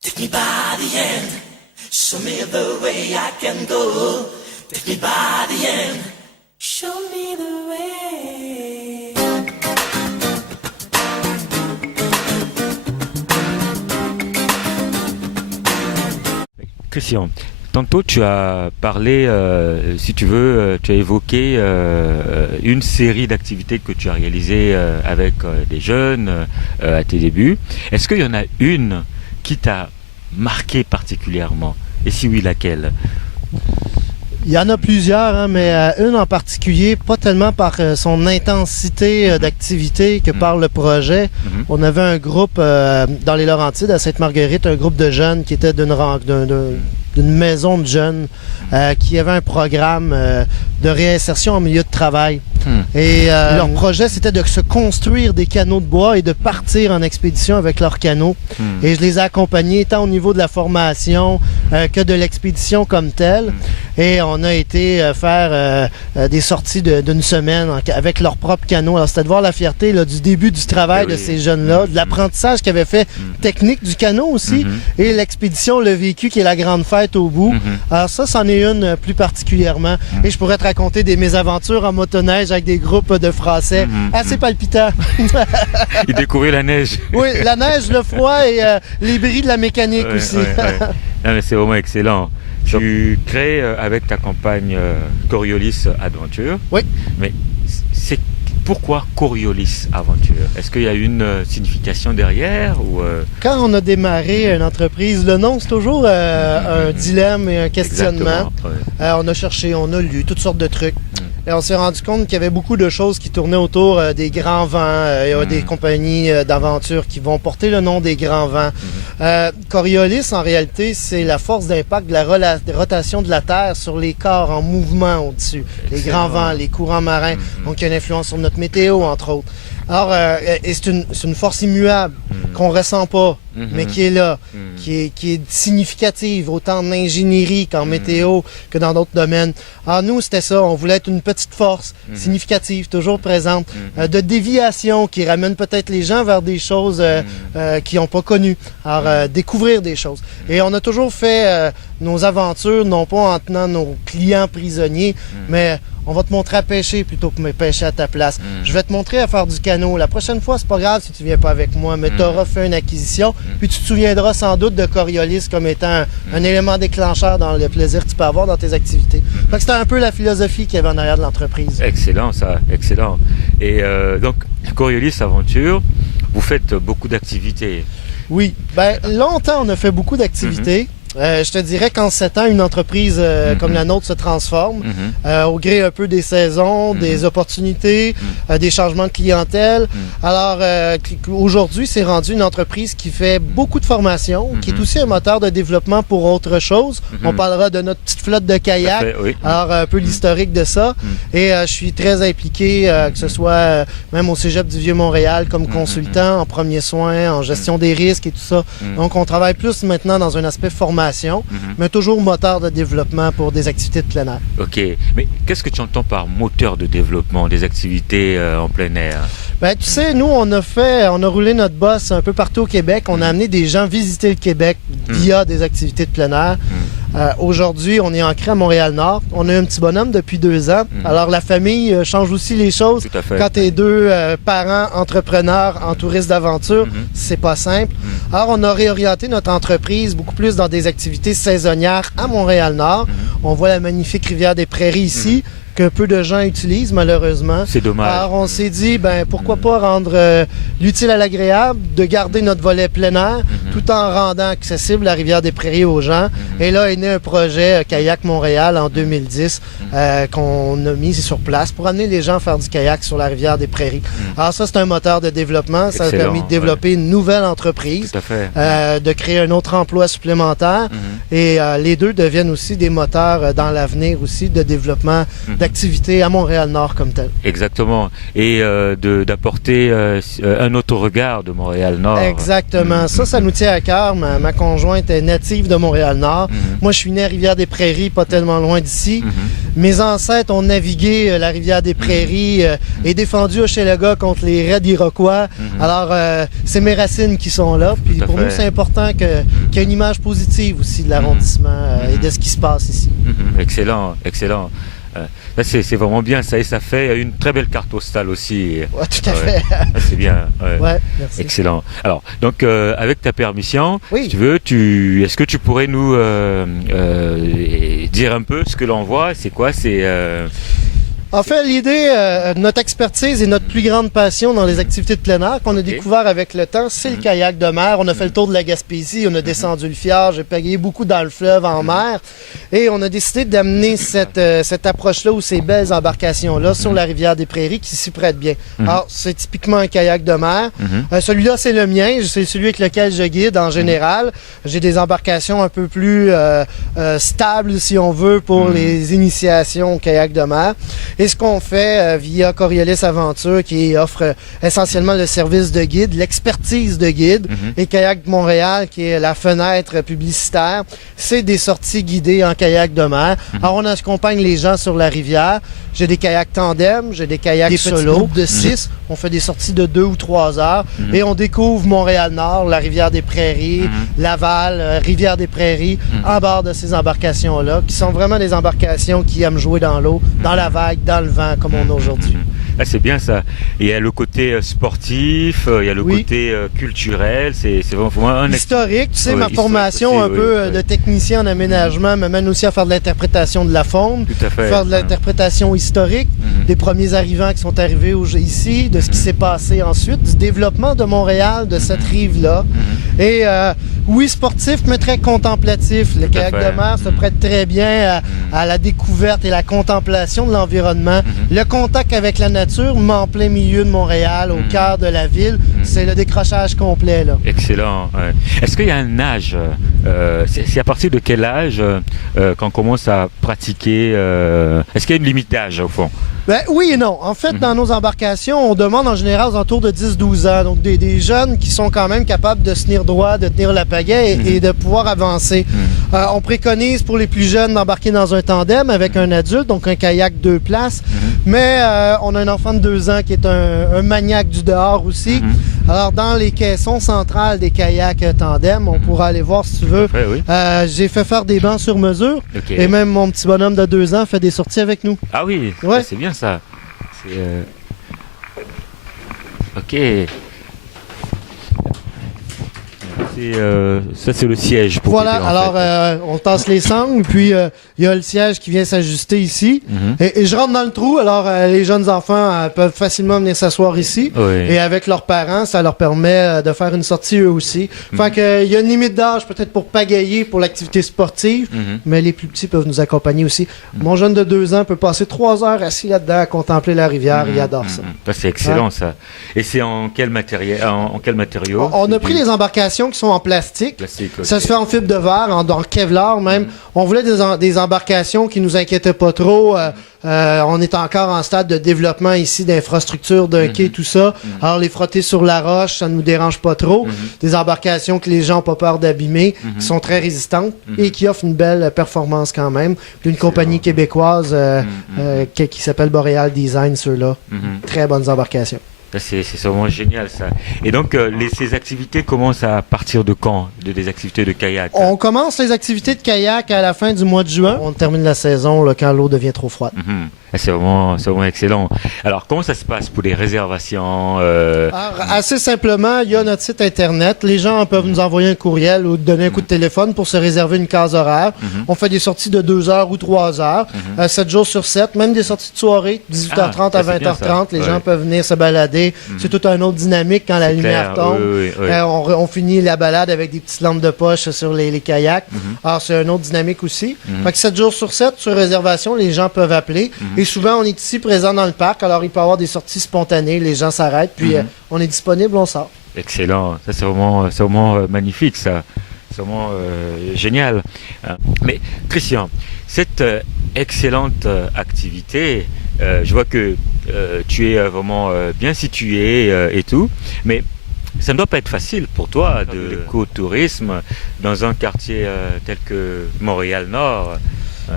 Take me by the hand, show me the way I can go. Take me by the hand, show me the way. Christian, tantôt tu as parlé, si tu veux, tu as évoqué une série d'activités que tu as réalisées avec des jeunes à tes débuts. Est-ce qu'il y en a une qui t'a marqué particulièrement? Et si oui, laquelle? Il y en a plusieurs, hein, mais une en particulier, pas tellement par son intensité d'activité que par le projet. On avait un groupe dans les Laurentides, à Sainte-Marguerite, un groupe de jeunes qui était d'une maison de jeunes qui avait un programme de réinsertion en milieu de travail. Et leur projet, c'était de se construire des canots de bois et de partir en expédition avec leurs canots. Et je les ai accompagnés tant au niveau de la formation que de l'expédition comme telle. Et on a été faire des sorties d'une semaine avec leur propre canot. Alors, c'était de voir la fierté là, du début du travail de ces jeunes-là, de l'apprentissage qu'ils avaient fait technique du canot aussi, et l'expédition, le vécu qui est la grande fête au bout. Alors ça, c'en est une plus particulièrement. Et je pourrais te raconter des mésaventures en motoneige avec des groupes de Français assez palpitants. Ils découvraient la neige. Oui, la neige, le froid et les bris de la mécanique aussi. Non, mais c'est vraiment excellent. Tu crées avec ta compagne Coriolis Aventure. Oui. Mais c'est pourquoi Coriolis Aventure? Est-ce qu'il y a une signification derrière ou Quand on a démarré une entreprise, le nom, c'est toujours un dilemme et un questionnement. On a cherché, on a lu toutes sortes de trucs. Et on s'est rendu compte qu'il y avait beaucoup de choses qui tournaient autour des grands vents. Il y a des compagnies d'aventure qui vont porter le nom des grands vents. Coriolis, en réalité, c'est la force d'impact de la rotation de la Terre sur les corps en mouvement au-dessus. Les grands vents, les courants marins. Donc, il y a une influence sur notre météo, entre autres. Alors, et c'est une force immuable qu'on ressent pas, mais qui est là, qui est significative, autant en ingénierie qu'en météo, que dans d'autres domaines. Alors nous, c'était ça, on voulait être une petite force significative, toujours présente, de déviation qui ramène peut-être les gens vers des choses qu'ils n'ont pas connues. Alors, découvrir des choses. Et on a toujours fait nos aventures, non pas en tenant nos clients prisonniers, mais on va te montrer à pêcher plutôt que me pêcher à ta place. Je vais te montrer à faire du canot. La prochaine fois, c'est pas grave si tu viens pas avec moi, mais tu auras fait une acquisition, puis tu te souviendras sans doute de Coriolis comme étant un élément déclencheur dans le plaisir que tu peux avoir dans tes activités. Fait que c'était un peu la philosophie qu'il y avait en arrière de l'entreprise. Excellent ça, excellent. Et donc, Coriolis Aventure, vous faites beaucoup d'activités. Oui, ben longtemps on a fait beaucoup d'activités. Je te dirais qu'en 7 ans, une entreprise comme la nôtre se transforme au gré un peu des saisons, des opportunités, des changements de clientèle. Alors, aujourd'hui, c'est rendu une entreprise qui fait beaucoup de formation, qui est aussi un moteur de développement pour autre chose. On parlera de notre petite flotte de kayak, alors un peu l'historique de ça. Et je suis très impliqué, que ce soit même au Cégep du Vieux-Montréal comme consultant en premiers soins, en gestion des risques et tout ça. Donc, on travaille plus maintenant dans un aspect formation, mais toujours moteur de développement pour des activités de plein air. OK. Mais qu'est-ce que tu entends par moteur de développement des activités en plein air? Ben, tu sais, nous, on a roulé notre boss un peu partout au Québec. On a amené des gens visiter le Québec via des activités de plein air. Aujourd'hui, on est ancré à Montréal-Nord. On a un petit bonhomme depuis 2 ans. Alors, la famille change aussi les choses. Tout à fait. Quand tu es 2 parents entrepreneurs en tourisme d'aventure, c'est pas simple. Alors, on a réorienté notre entreprise beaucoup plus dans des activités saisonnières à Montréal-Nord. On voit la magnifique rivière des Prairies ici, que peu de gens utilisent malheureusement. C'est dommage. Alors on s'est dit, ben pourquoi pas rendre l'utile à l'agréable, de garder notre volet plein air, tout en rendant accessible la rivière des Prairies aux gens. Et là est né un projet Kayak Montréal en 2010 qu'on a mis sur place pour amener les gens à faire du kayak sur la rivière des Prairies. Alors ça, c'est un moteur de développement. Ça a permis de développer une nouvelle entreprise, Tout à fait. de créer un autre emploi supplémentaire. Et les deux deviennent aussi des moteurs dans l'avenir aussi de développement d'activités à Montréal-Nord comme tel. Exactement. Et d'apporter un autre regard de Montréal-Nord. Exactement. Ça nous tient à cœur. Ma conjointe est native de Montréal-Nord. Moi, je suis né à Rivière-des-Prairies, pas tellement loin d'ici. Mes ancêtres ont navigué la Rivière-des-Prairies et défendu Hochelaga contre les raids iroquois. Alors, c'est mes racines qui sont là. Puis pour nous, c'est important qu'il y qu'il y a une image positive aussi de l'arrondissement et de ce qui se passe ici. Excellent, excellent. Là, c'est vraiment bien ça, et ça fait une très belle carte postale aussi. Ouais, tout à fait. C'est bien. Ouais, merci. Excellent. Alors, donc, avec ta permission, oui. si tu veux, est-ce que tu pourrais nous dire un peu ce que l'on voit? C'est quoi? En fait, l'idée, notre expertise et notre plus grande passion dans les activités de plein air qu'on a découvert avec le temps, c'est le kayak de mer. On a fait le tour de la Gaspésie, on a descendu le fjord, j'ai payé beaucoup dans le fleuve en mer et on a décidé d'amener cette approche-là ou ces belles embarcations-là sur la rivière des Prairies qui s'y prête bien. Alors, c'est typiquement un kayak de mer. Celui-là, c'est le mien, c'est celui avec lequel je guide en général. J'ai des embarcations un peu plus stables, si on veut, pour les initiations au kayak de mer. Et ce qu'on fait via Coriolis Aventure, qui offre essentiellement le service de guide, l'expertise de guide, et Kayak Montréal, qui est la fenêtre publicitaire, c'est des sorties guidées en kayak de mer. Alors, on accompagne les gens sur la rivière. J'ai des kayaks tandem, j'ai des kayaks solo de 6. On fait des sorties de 2 ou 3 heures. Et on découvre Montréal-Nord, la rivière des Prairies, Laval, rivière des Prairies, en bord de ces embarcations-là, qui sont vraiment des embarcations qui aiment jouer dans l'eau, dans la vague, dans le vent, comme on a aujourd'hui. Ah, c'est bien ça. Et il y a le côté sportif, il y a le côté culturel, c'est vraiment un historique. Tu sais, ma formation un peu de technicien en aménagement m'amène aussi à faire de l'interprétation de la faune, faire de l'interprétation historique, des premiers arrivants qui sont arrivés ici, de ce qui s'est passé ensuite, du développement de Montréal, de cette rive-là. Et oui, sportif, mais très contemplatif. Le kayak de mer se prête très bien à la découverte et la contemplation de l'environnement. Le contact avec la nature, mais en plein milieu de Montréal, au cœur de la ville, c'est le décrochage complet, là. Excellent. Ouais. Est-ce qu'il y a un âge c'est à partir de quel âge qu'on commence à pratiquer est-ce qu'il y a une limite d'âge, au fond? Ben, oui et non. En fait, dans nos embarcations, on demande en général aux alentours de 10-12 ans. Donc, des jeunes qui sont quand même capables de se tenir droit, de tenir la pagaie et de pouvoir avancer. On préconise pour les plus jeunes d'embarquer dans un tandem avec un adulte, donc un kayak 2 places. Mais on a un enfant de 2 ans qui est un maniaque du dehors aussi. Alors, dans les caissons centrales des kayaks tandem, on pourra aller voir si tu veux. J'ai fait faire des bancs sur mesure. Et même mon petit bonhomme de 2 ans fait des sorties avec nous. Ah oui, c'est bien ça. Ok. Ça, c'est le siège. Voilà, alors on tasse les sangles, puis il y a le siège qui vient s'ajuster ici. Et je rentre dans le trou, alors les jeunes enfants peuvent facilement venir s'asseoir ici. Et avec leurs parents, ça leur permet de faire une sortie eux aussi. Fait qu'il y a une limite d'âge peut-être pour pagayer pour l'activité sportive, mais les plus petits peuvent nous accompagner aussi. Mon jeune de 2 ans peut passer 3 heures assis là-dedans à contempler la rivière, il adore ça. C'est excellent ça. Et c'est en quel matériau? On a pris les embarcations qui sont en plastique. Ça se fait en fibre de verre, en Kevlar même. On voulait des embarcations qui nous inquiétaient pas trop. On est encore en stade de développement ici d'infrastructures, d'un quai, tout ça. Alors les frotter sur la roche, ça ne nous dérange pas trop. Des embarcations que les gens n'ont pas peur d'abîmer, qui sont très résistantes et qui offrent une belle performance quand même. D'une compagnie québécoise qui s'appelle Boreal Design, ceux-là. Très bonnes embarcations. C'est vraiment génial ça. Et donc ces activités commencent à partir de quand? Des activités de kayak? On commence les activités de kayak à la fin du mois de juin. On termine la saison là, quand l'eau devient trop froide. C'est vraiment excellent. Alors, comment ça se passe pour les réservations? Alors, assez simplement, il y a notre site Internet. Les gens peuvent nous envoyer un courriel ou donner un coup de téléphone pour se réserver une case horaire. On fait des sorties de 2 heures ou 3 heures, 7 jours sur 7, même des sorties de soirée, 18h30 à 20h30. Les gens peuvent venir se balader. C'est tout un autre dynamique quand la lumière tombe. On finit la balade avec des petites lampes de poche sur les kayaks. Alors, c'est un autre dynamique aussi. Fait que 7 jours sur 7, sur réservation, les gens peuvent appeler. Et souvent, on est ici présent dans le parc, alors il peut y avoir des sorties spontanées, les gens s'arrêtent, puis on est disponible, on sort. Excellent, ça c'est vraiment magnifique, ça. C'est vraiment génial. Mais Christian, cette excellente activité, je vois que tu es vraiment bien situé et tout, mais ça ne doit pas être facile pour toi de l'écotourisme dans un quartier tel que Montréal-Nord.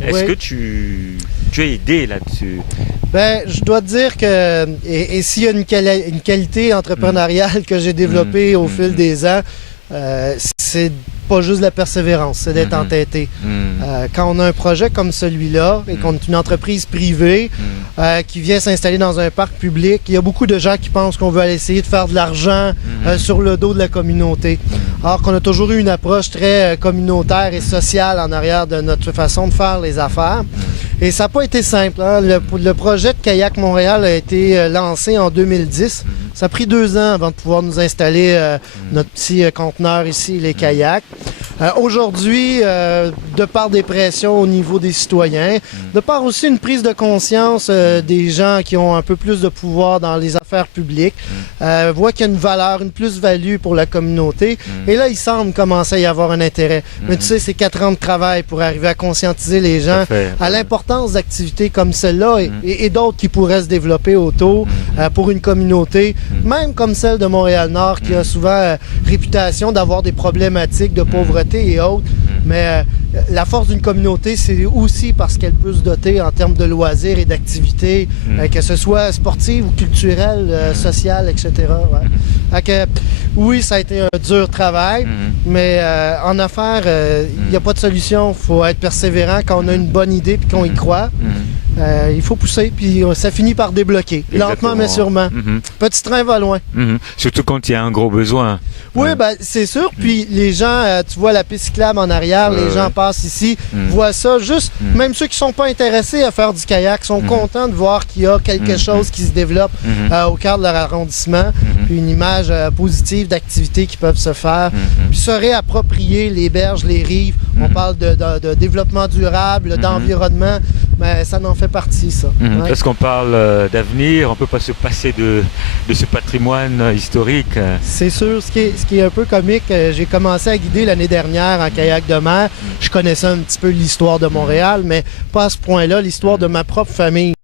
Est-ce que tu es aidé là-dessus? Ben, je dois te dire que, et s'il y a une qualité entrepreneuriale que j'ai développée au fil des ans, c'est pas juste de la persévérance, c'est d'être entêté. Quand on a un projet comme celui-là et qu'on est une entreprise privée qui vient s'installer dans un parc public, il y a beaucoup de gens qui pensent qu'on veut aller essayer de faire de l'argent sur le dos de la communauté. Alors qu'on a toujours eu une approche très communautaire et sociale en arrière de notre façon de faire les affaires. Et ça n'a pas été simple. Hein? Le projet de Kayak Montréal a été lancé en 2010. Ça a pris 2 ans avant de pouvoir nous installer notre petit conteneur ici, les kayaks. Aujourd'hui, de par des pressions au niveau des citoyens, de par aussi une prise de conscience des gens qui ont un peu plus de pouvoir dans les affaires publiques, voient qu'il y a une valeur, une plus-value pour la communauté. Et là, il semble commencer à y avoir un intérêt. Mais tu sais, c'est 4 ans de travail pour arriver à conscientiser les gens à l'importance d'activités comme celle-là et d'autres qui pourraient se développer autour pour une communauté, même comme celle de Montréal-Nord, qui a souvent réputation d'avoir des problématiques de pauvreté et autres. Mais la force d'une communauté, c'est aussi parce qu'elle peut se doter en termes de loisirs et d'activités, que ce soit sportives ou culturelles, sociales, etc. Ouais. Donc, oui, ça a été un dur travail, mais en affaires, il n'y a pas de solution. Il faut être persévérant quand on a une bonne idée et qu'on y croit. Il faut pousser, puis ça finit par débloquer. Exactement. Lentement, mais sûrement. Petit train va loin. Surtout quand il y a un gros besoin. Oui, ben, c'est sûr. Puis les gens, tu vois la piste cyclable en arrière, les gens passent ici, voient ça. Juste, même ceux qui sont pas intéressés à faire du kayak sont contents de voir qu'il y a quelque chose qui se développe au cœur de leur arrondissement. Puis une image positive d'activités qui peuvent se faire. Puis se réapproprier les berges, les rives. On parle de développement durable, d'environnement. Mais ça en fait partie, ça. Ouais. Lorsqu'on parle d'avenir, on ne peut pas se passer de ce patrimoine historique. C'est sûr. Ce qui est un peu comique, j'ai commencé à guider l'année dernière en kayak de mer. Je connaissais un petit peu l'histoire de Montréal, mais pas à ce point-là, l'histoire de ma propre famille.